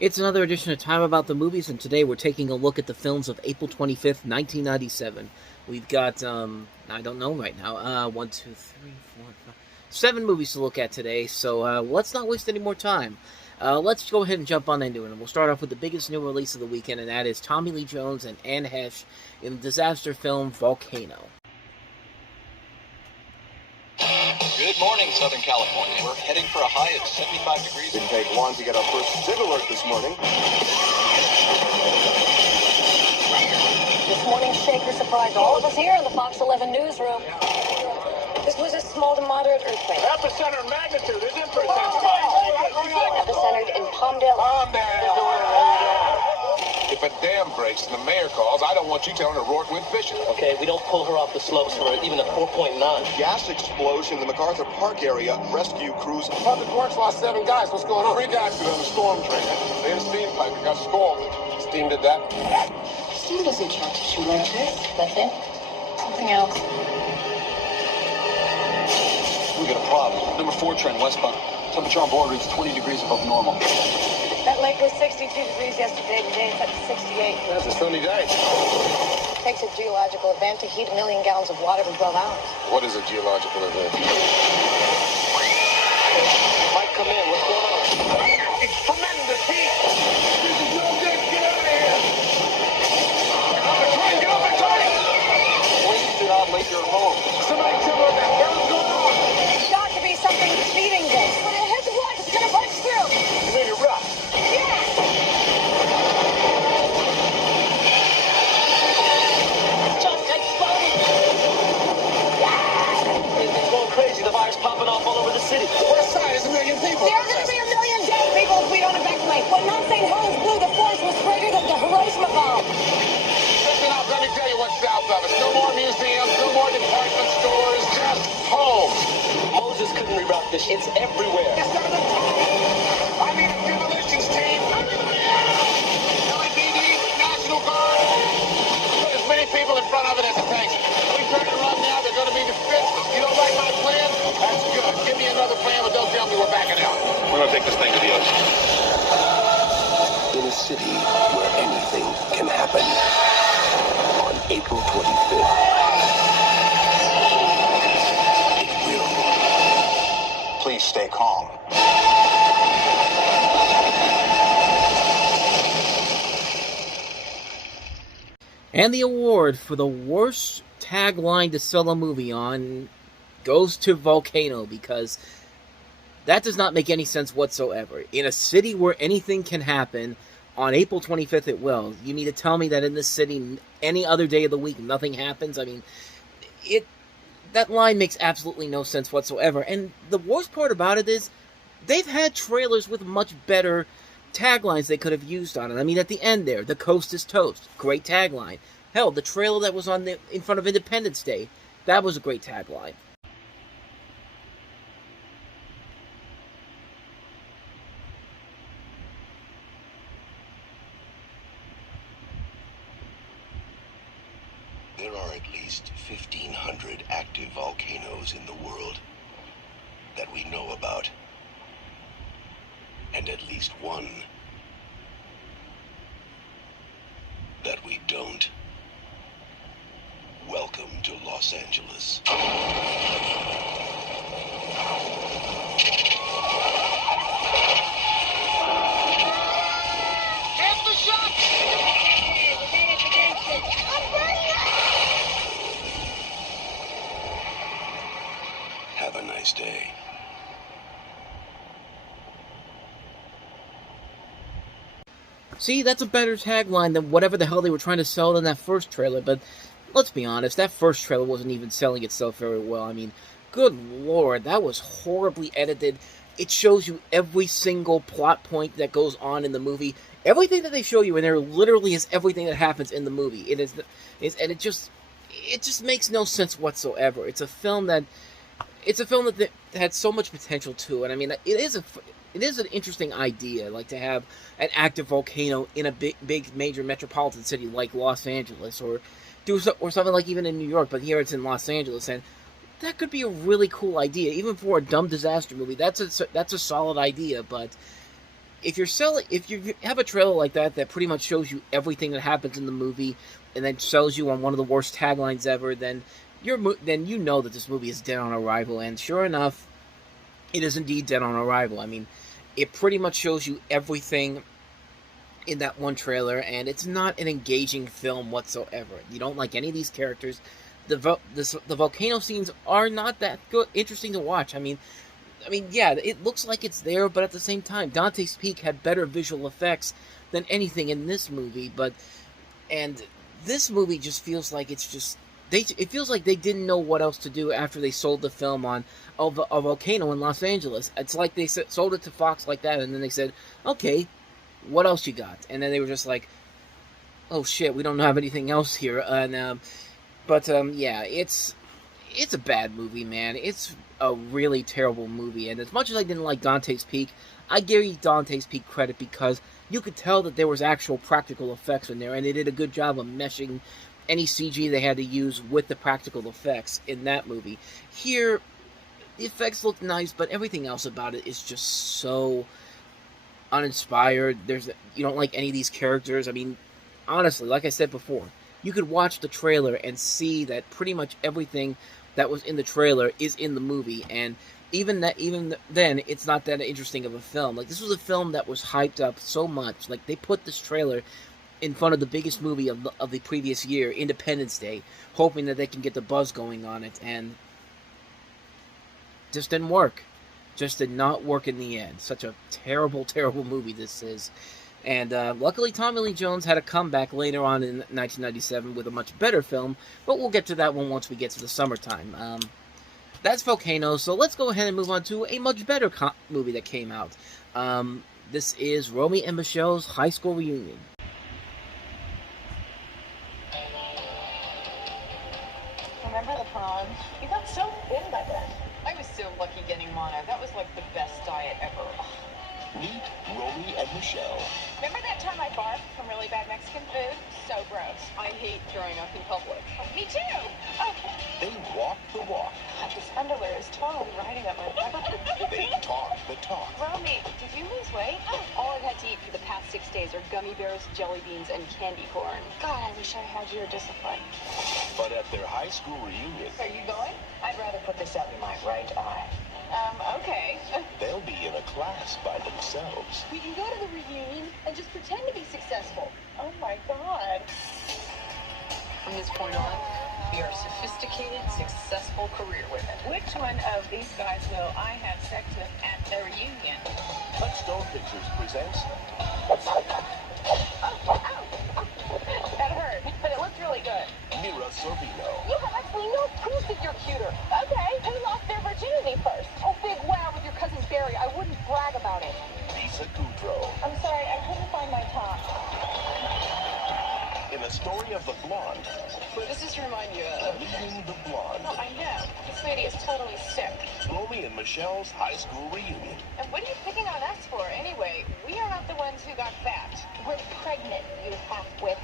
It's another edition of Time About the Movies, and today we're taking a look at the films of April 25th, 1997. We've got, I don't know right now, 1, 2, 3, 4, 5, 7 movies to look at today, so let's not waste any more time. Let's go ahead and jump on into it, and we'll start off with the biggest new release of the weekend, and that is Tommy Lee Jones and Anne Heche in the disaster film Volcano. Good morning, Southern California. We're heading for a high of 75 degrees. Didn't take long to get our first SIG alert this morning. This morning's shaker surprised all of us here in the Fox 11 newsroom. This was a small to moderate earthquake. Epicenter magnitude is in Epicentered in Palmdale. If a dam breaks and the mayor calls, I don't want you telling her Rourke went fishing. Okay, we don't pull her off the slopes for even a 4.9. Gas explosion in the MacArthur Park area. Rescue crews. Public Works lost 7 guys. What's going on? 3 guys got on the storm drain. They had a steam pipe that got scalded. Steam did that. Steam doesn't count to shoot like this. That's it. Something else. We got a problem. Number 4 trend westbound. Temperature on board reads 20 degrees above normal. That lake was 62 degrees yesterday. Today it's at 68. That's a sunny day. It takes a geological event to heat 1 million gallons of water for 12 hours. What is a geological event? Mike, come in. What's going on? It's tremendous heat. This is no good. Get out of here. Get up and train. Please do not leave your home. Somebody tell her that. What is going on? There's got to be something feeding this. But it hits watch. It's going to punch through. You mean you're rough? Yeah. Just exploded. It's going crazy. The fire's popping off all over the city. West side is 1 million people. There are going to be 1 million dead people if we don't evacuate. When Mount St. Helens blew, the force was greater than the Hiroshima bomb. Listen up, let me tell you what's south of us. No more museums, no more department stores, just homes. Moses couldn't reroute this. It's everywhere. I need a demolitions team. LAPD, National Guard. Put as many people in front of it as it takes. We try to run now, they're going to be defenseless. You don't like my plan? That's good. Give me another plan, but don't tell me we're backing out. We're going to take this thing to the ocean. In a city where anything can happen. On April 25th, it will. Please stay calm. And the award for the worst tagline to sell a movie on goes to Volcano, because that does not make any sense whatsoever. In a city where anything can happen, on April 25th it will. You mean to tell me that in this city, any other day of the week, nothing happens? I mean, that line makes absolutely no sense whatsoever. And the worst part about it is, they've had trailers with much better taglines they could have used on it. I mean, at the end there, "The coast is toast." Great tagline. Hell, the trailer that was in front of Independence Day, that was a great tagline. There are at least 1,500 active volcanoes in the world that we know about. And at least one that we don't. Welcome to Los Angeles. Get the shot! Have a nice day. See, that's a better tagline than whatever the hell they were trying to sell in that first trailer, but let's be honest, that first trailer wasn't even selling itself very well. I mean, good lord, that was horribly edited. It shows you every single plot point that goes on in the movie. Everything that they show you in there literally is everything that happens in the movie. And it just makes no sense whatsoever. It's a film that had so much potential to it. I mean, it is an interesting idea, like to have an active volcano in a big major metropolitan city like Los Angeles, or something like even in New York, but here it's in Los Angeles, and that could be a really cool idea, even for a dumb disaster movie. That's a solid idea, but if you have a trailer like that pretty much shows you everything that happens in the movie, and then sells you on one of the worst taglines ever, then you know that this movie is dead on arrival. And sure enough, it is indeed dead on arrival. I mean, it pretty much shows you everything in that one trailer, and it's not an engaging film whatsoever. You don't like any of these characters. The volcano scenes are not that good, interesting to watch. I mean, yeah, it looks like it's there, but at the same time, Dante's Peak had better visual effects than anything in this movie. And this movie just feels like it feels like they didn't know what else to do after they sold the film on a volcano in Los Angeles. It's like they sold it to Fox like that, and then they said, okay, what else you got? And then they were just like, oh shit, we don't have anything else here. Yeah, it's a bad movie, man. It's a really terrible movie. And as much as I didn't like Dante's Peak, I give Dante's Peak credit because you could tell that there was actual practical effects in there, and they did a good job of meshing any CG they had to use with the practical effects in that movie. Here, the effects look nice, but everything else about it is just so uninspired. You don't like any of these characters. I mean, honestly, like I said before, you could watch the trailer and see that pretty much everything that was in the trailer is in the movie, and even then, it's not that interesting of a film. Like, this was a film that was hyped up so much. Like, they put this trailer in front of the biggest movie of the previous year, Independence Day, hoping that they can get the buzz going on it, and just didn't work. Just did not work in the end. Such a terrible, terrible movie this is. And luckily, Tommy Lee Jones had a comeback later on in 1997 with a much better film, but we'll get to that one once we get to the summertime. That's Volcano, so let's go ahead and move on to a much better movie that came out. This is Romy and Michele's high school reunion. Remember the prom? You got so thin by then. I was so lucky getting mono. That was like the best diet ever. Meet Romy and Michele. Remember that time I barfed from really bad Mexican food? So gross. I hate throwing up in public. Me too! Oh, They walk the walk. God, this underwear is totally riding up my butt. They talk the talk. Romy, did you lose weight? All I've had to eat for the past 6 days are gummy bears, jelly beans, and candy corn. God, I wish I had your discipline. But at their high school reunion, Are you going? I'd rather put this out in my right eye. Okay. they'll be in a class by themselves. We can go to the reunion and just pretend to be successful. Oh my God. From this point on, we are sophisticated, successful career women. Which one of these guys will I have sex with at the reunion? Touchstone Pictures presents That hurt, but it looked really good. Mira Sorvino, Yeah, actually, no, prove that you're cuter. Okay, who lost their virginity first? Oh, big wow with your cousin Barry. I wouldn't brag about it. Lisa Kudrow. I'm sorry, I couldn't find my top. In the story of the blonde What does this remind you of? leading the blonde, Oh, I know. This lady is totally sick. Romy and Michele's high school reunion. And what are you picking on us for, anyway? We are not the ones who got fat. We're pregnant, you half-wit.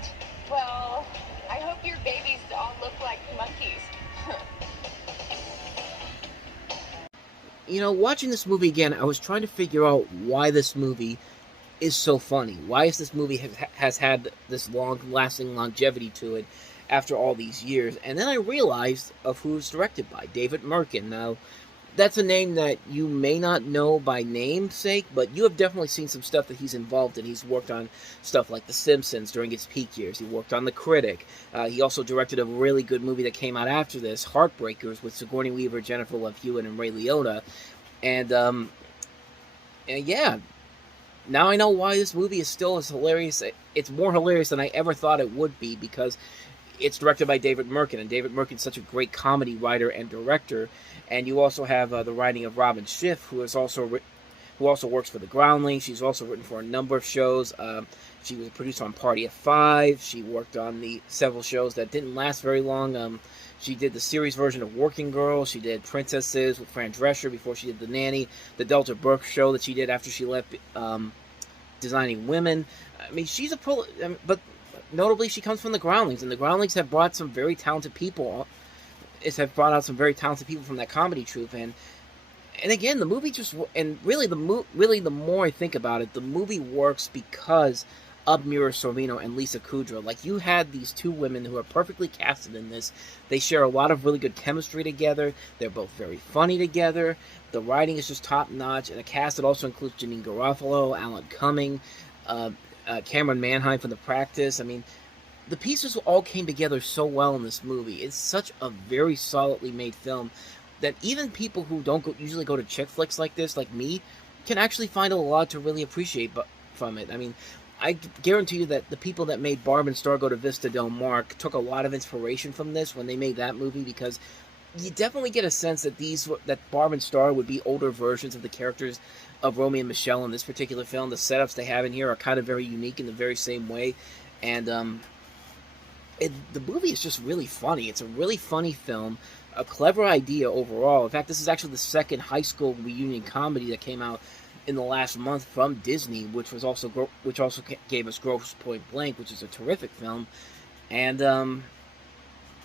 Well, I hope your babies all look like monkeys. You know, watching this movie again, I was trying to figure out why this movie is so funny. Why is this movie has had this long-lasting longevity to it after all these years? And then I realized of who it's directed by, David Merkin. Now, that's a name that you may not know by namesake, but you have definitely seen some stuff that he's involved in. He's worked on stuff like The Simpsons during its peak years. He worked on The Critic. He also directed a really good movie that came out after this, Heartbreakers, with Sigourney Weaver, Jennifer Love Hewitt, and Ray Liotta. And yeah, now I know why this movie is still as hilarious. It's more hilarious than I ever thought it would be, because it's directed by David Merkin, and David Merkin's such a great comedy writer and director. And you also have the writing of Robin Schiff, who also works for The Groundlings. She's also written for a number of shows. She was a producer on Party of Five. She worked on several shows that didn't last very long. She did the series version of Working Girl. She did Princesses with Fran Drescher before she did The Nanny. The Delta Burke show that she did after she left Designing Women. I mean, she's but notably, she comes from The Groundlings, and The Groundlings have brought some very talented people. Have brought out some very talented people from that comedy troupe, and And again, the movie just, and really the more I think about it, the movie works because of Mira Sorvino and Lisa Kudrow. Like, you had these two women who are perfectly casted in this. They share a lot of really good chemistry together. They're both very funny together. The writing is just top notch, and a cast that also includes Janine Garofalo, Alan Cumming, Cameron Manheim from The Practice. I mean, the pieces all came together so well in this movie. It's such a very solidly made film that even people who don't usually go to chick flicks like this, like me, can actually find a lot to really appreciate from it. I mean, I guarantee you that the people that made Barb and Star Go to Vista Del Mar took a lot of inspiration from this when they made that movie, because you definitely get a sense that Barb and Star would be older versions of the characters of Romy and Michele in this particular film. The setups they have in here are kind of very unique in the very same way, and the movie is just really funny. It's a really funny film, a clever idea overall. In fact, this is actually the second high school reunion comedy that came out in the last month from Disney, which also gave us Grosse Point Blank, which is a terrific film. And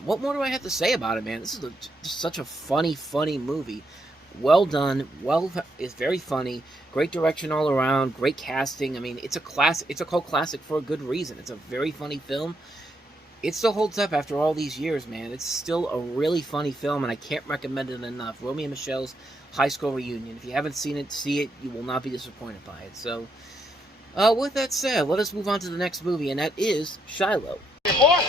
what more do I have to say about it, man? This is just such a funny movie. Well done. It's very funny. Great direction all around. Great casting. I mean, it's a classic. It's a cult classic for a good reason. It's a very funny film. It still holds up after all these years, man. It's still a really funny film, and I can't recommend it enough. Romy and Michele's High School Reunion. If you haven't seen it, see it. You will not be disappointed by it. So, with that said, let us move on to the next movie, and that is Shiloh.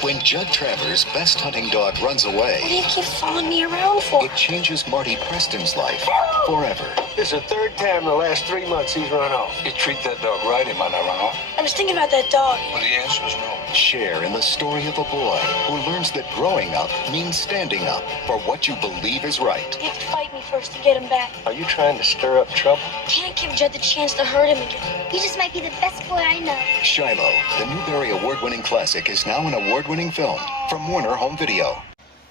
When Judd Travers' best hunting dog runs away, What do you keep following me around for? it changes Marty Preston's life forever. This is the third time in the last 3 months he's run off. You treat that dog right, he might not run off. I was thinking about that dog. But the answer is no. Share in the story of a boy who learns that growing up means standing up for what you believe is right. You have to fight me first to get him back. Are you trying to stir up trouble? Can't give Judd the chance to hurt him again. He just might be the best boy I know. Shiloh, the Newbery Award-winning classic, is now an award-winning film from Warner Home Video.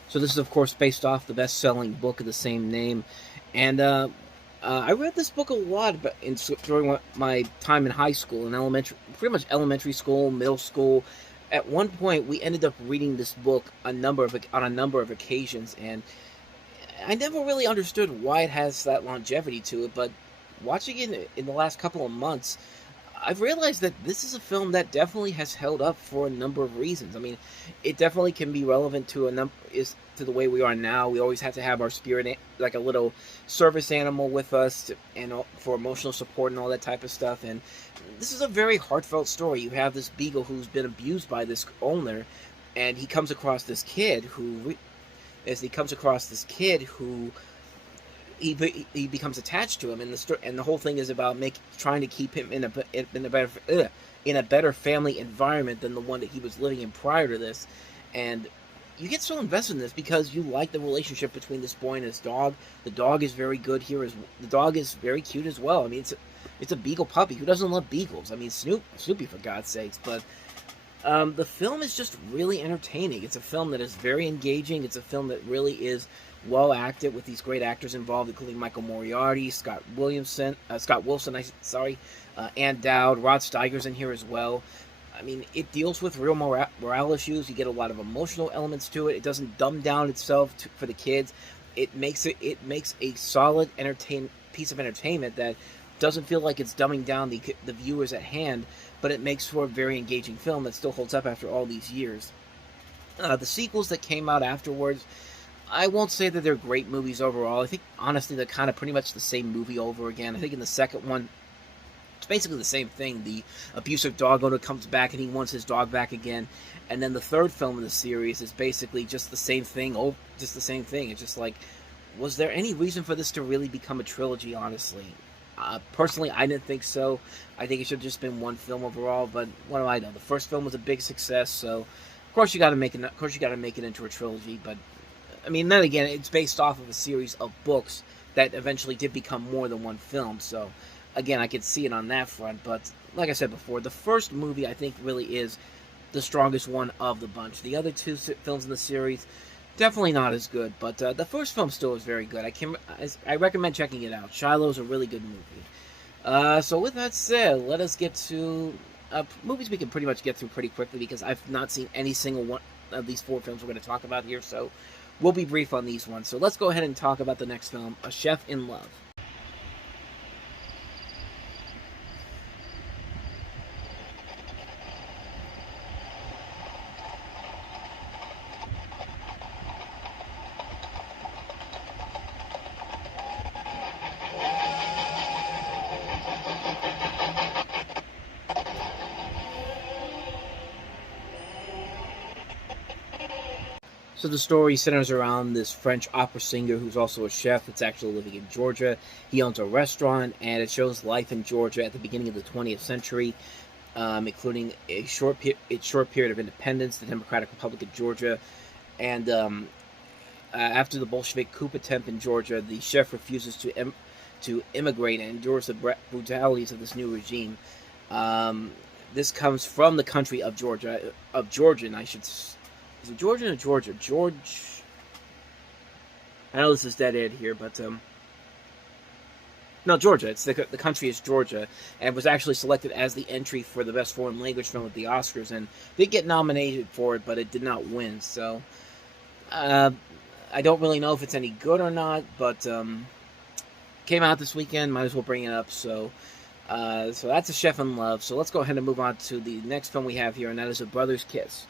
So this is, of course, based off the best-selling book of the same name. And I read this book a lot during my time in high school, in pretty much elementary school, middle school. At one point, we ended up reading this book on a number of occasions, and I never really understood why it has that longevity to it, but watching it in the last couple of months, I've realized that this is a film that definitely has held up for a number of reasons. I mean, it definitely can be relevant to to the way we are now. We always have to have our spirit, like a little service animal with us, and for emotional support and all that type of stuff. And this is a very heartfelt story. You have this beagle who's been abused by this owner, and he comes across this kid who he becomes attached to him, and the whole thing is about trying to keep him in a better family environment than the one that he was living in prior to this. And you get so invested in this because you like the relationship between this boy and his dog. The dog is very good here. The dog is very cute as well. I mean, it's a beagle puppy. Who doesn't love beagles? I mean, Snoopy for God's sakes. But the film is just really entertaining. It's a film that is very engaging. It's a film that really is well acted with these great actors involved, including Michael Moriarty, Scott Wilson, Ann Dowd, Rod Steiger's in here as well. I mean, it deals with real morale issues. You get a lot of emotional elements to it. It doesn't dumb down itself for the kids. It makes a solid piece of entertainment that doesn't feel like it's dumbing down the viewers at hand, but it makes for a very engaging film that still holds up after all these years. The sequels that came out afterwards, I won't say that they're great movies overall. I think, honestly, they're kind of pretty much the same movie over again. I think in the second one, it's basically the same thing. The abusive dog owner comes back and he wants his dog back again. And then the third film in the series is basically just the same thing. It's just like, was there any reason for this to really become a trilogy, honestly? Personally, I didn't think so. I think it should have just been one film overall, but what do I know? The first film was a big success, so of course you got to make it into a trilogy. But I mean, then again, it's based off of a series of books that eventually did become more than one film. So again, I could see it on that front. But like I said before, the first movie I think really is the strongest one of the bunch. The other two films in the series, definitely not as good, but the first film still is very good. I recommend checking it out. Shiloh's a really good movie. So with that said, let us get to movies we can pretty much get through pretty quickly because I've not seen any single one of these four films we're going to talk about here, so we'll be brief on these ones. So let's go ahead and talk about the next film, A Chef in Love. So the story centers around this French opera singer who's also a chef that's actually living in Georgia. He owns a restaurant, and it shows life in Georgia at the beginning of the 20th century, including a short period of independence, the Democratic Republic of Georgia, and after the Bolshevik coup attempt in Georgia, the chef refuses to immigrate and endures the brutalities of this new regime. This comes from the country of Georgian, I should. Is it Georgian or Georgia? George. I know this is dead end here, but no, Georgia. It's the country is Georgia, and was actually selected as the entry for the best foreign language film at the Oscars, and did get nominated for it, but it did not win. So, I don't really know if it's any good or not, but came out this weekend. Might as well bring it up. So that's A Chef in Love. So let's go ahead and move on to the next film we have here, and that is A Brother's Kiss.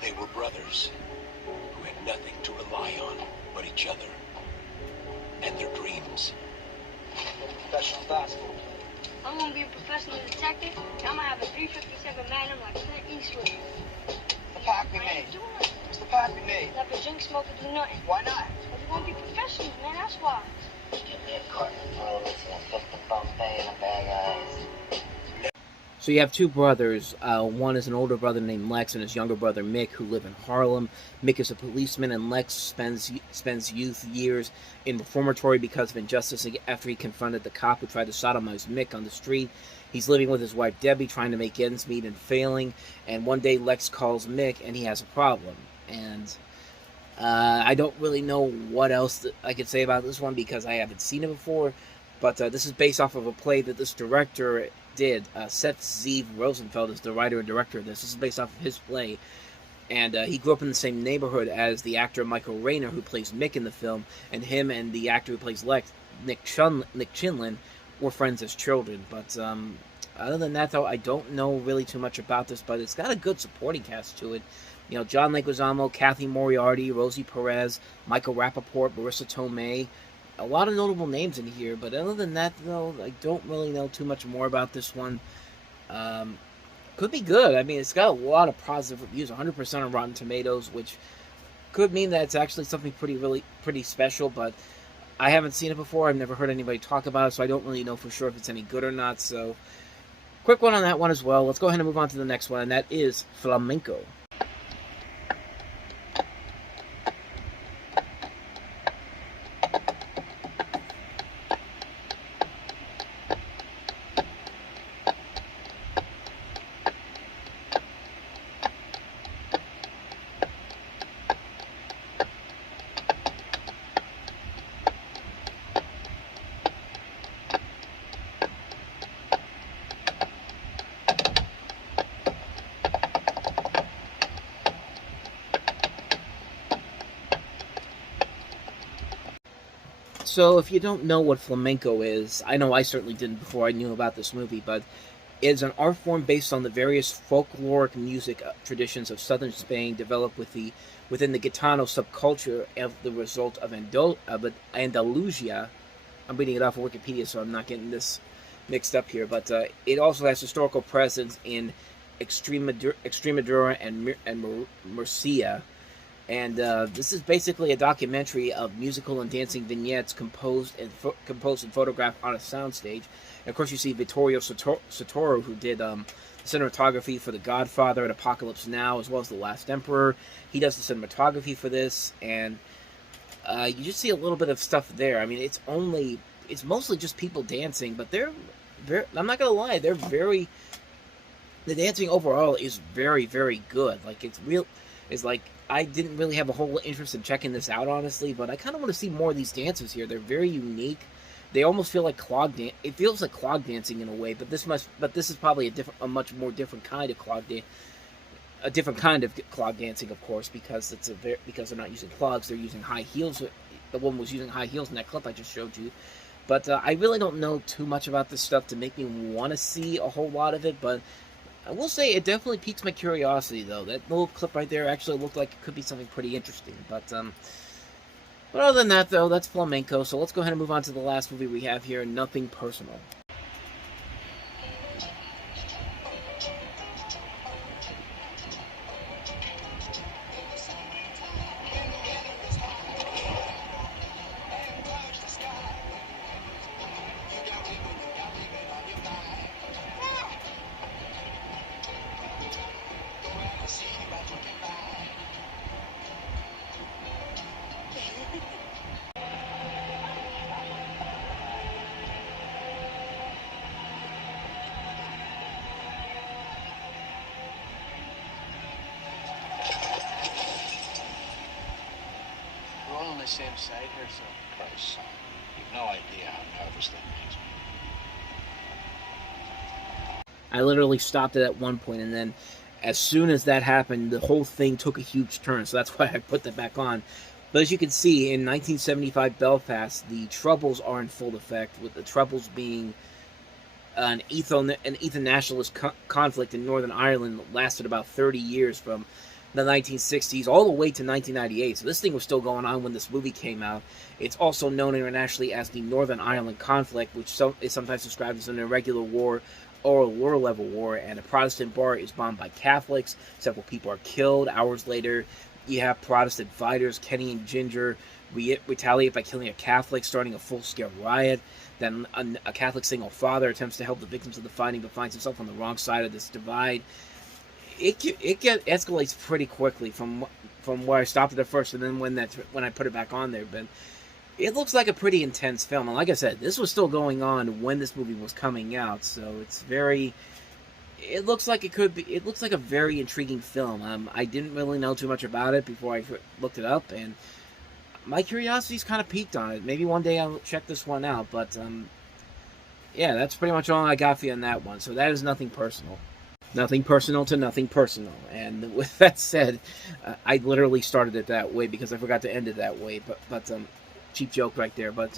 They were brothers who had nothing to rely on but each other and their dreams. Professional basketball. I'm gonna be a professional detective. I'm gonna have a 357 Magnum like Clint Eastwood. The pack we made. What's the pack we made? Never drink, smoke, or do nothing. Why not? Because we wanna be professionals, man. That's why. Give me a carton full of this and 50 Bombay and a bag of ice. So you have two brothers. One is an older brother named Lex and his younger brother Mick, who live in Harlem. Mick is a policeman, and Lex spends youth years in reformatory because of injustice after he confronted the cop who tried to sodomize Mick on the street. He's living with his wife Debbie, trying to make ends meet and failing. And one day Lex calls Mick, and he has a problem. And I don't really know what else I could say about this one because I haven't seen it before. But this is based off of a play that this director did. Seth Zeev Rosenfeld is the writer and director of this. This is based off of his play. And he grew up in the same neighborhood as the actor Michael Rayner, who plays Mick in the film. And him and the actor who plays Lex, Nick Chinlin, were friends as children. But other than that, though, I don't know really too much about this. But it's got a good supporting cast to it. You know, John Leguizamo, Kathy Moriarty, Rosie Perez, Michael Rappaport, Marissa Tomei. A lot of notable names in here, but other than that, though, I don't really know too much more about this one. Could be good. I mean, it's got a lot of positive reviews, 100% on Rotten Tomatoes, which could mean that it's actually something pretty special, but I haven't seen it before. I've never heard anybody talk about it, so I don't really know for sure if it's any good or not. So, quick one on that one as well. Let's go ahead and move on to the next one, and that is Flamenco. So, if you don't know what flamenco is, I know I certainly didn't before I knew about this movie, but it's an art form based on the various folkloric music traditions of southern Spain developed within the Gitano subculture as the result of Andalusia. I'm reading it off of Wikipedia, so I'm not getting this mixed up here, but it also has historical presence in Extremadura and Murcia. And this is basically a documentary of musical and dancing vignettes composed and photographed on a soundstage. And of course, you see Vittorio Sotoro, who did cinematography for The Godfather and Apocalypse Now, as well as The Last Emperor. He does the cinematography for this, and you just see a little bit of stuff there. I mean, it's mostly just people dancing, but I'm not gonna lie, the dancing overall is very, very good. Like, I didn't really have a whole interest in checking this out, honestly, but I kind of want to see more of these dances here. They're very unique. They almost feel like clog dance. It feels like clog dancing in a way, but this is probably a much more different kind of a different kind of clog dancing, of course, because because they're not using clogs, they're using high heels. The woman was using high heels in that clip I just showed you. But I really don't know too much about this stuff to make me want to see a whole lot of it, but I will say it definitely piques my curiosity, though. That little clip right there actually looked like it could be something pretty interesting. But other than that, though, that's flamenco. So let's go ahead and move on to the last movie we have here, Nothing Personal. same side here, so. Christ, son. You've no idea how nervous that makes me. I literally stopped it at one point, and then as soon as that happened, the whole thing took a huge turn, so that's why I put that back on. But as you can see, in 1975 Belfast, the Troubles are in full effect, with the Troubles being an etho-nationalist conflict in Northern Ireland that lasted about 30 years from the 1960s all the way to 1998. So this thing was still going on when this movie came out. It's also known internationally as the Northern Ireland conflict, which is sometimes described as an irregular war or a war-level war, and a Protestant bar is bombed by Catholics. Several people are killed. Hours later, you have Protestant fighters, Kenny and Ginger, retaliate by killing a Catholic, starting a full-scale riot. Then a Catholic single father attempts to help the victims of the fighting, but finds himself on the wrong side of this divide. It escalates pretty quickly from where I stopped it at first, and then when I put it back on there. But it looks like a pretty intense film, and like I said, this was still going on when this movie was coming out, so it's very. It looks like it could be. It looks like a very intriguing film. I didn't really know too much about it before I looked it up, and my curiosity's kind of piqued on it. Maybe one day I'll check this one out, but yeah, that's pretty much all I got for you on that one. So that is nothing personal. Nothing personal to nothing personal. And with that said, I literally started it that way because I forgot to end it that way. But cheap joke right there. But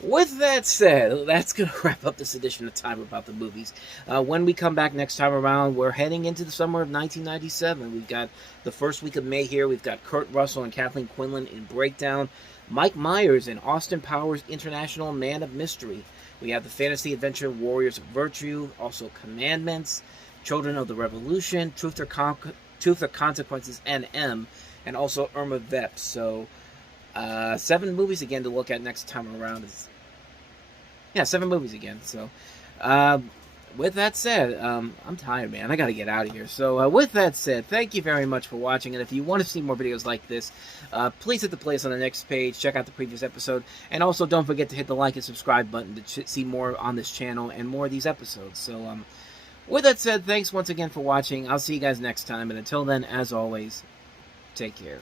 with that said, that's going to wrap up this edition of Time About the Movies. When we come back next time around, we're heading into the summer of 1997. We've got the first week of May here. We've got Kurt Russell and Kathleen Quinlan in Breakdown. Mike Myers in Austin Powers International Man of Mystery. We have the fantasy adventure Warriors of Virtue. Also Commandments. Children of the Revolution, Truth or Consequences, NM, and also Irma Vep. So, 7 movies again to look at next time around. 7 movies again. So, with that said, I'm tired, man. I gotta get out of here. So, with that said, thank you very much for watching. And if you want to see more videos like this, please hit the playlist on the next page. Check out the previous episode. And also, don't forget to hit the like and subscribe button to see more on this channel and more of these episodes. So, with that said, thanks once again for watching. I'll see you guys next time. And until then, as always, take care.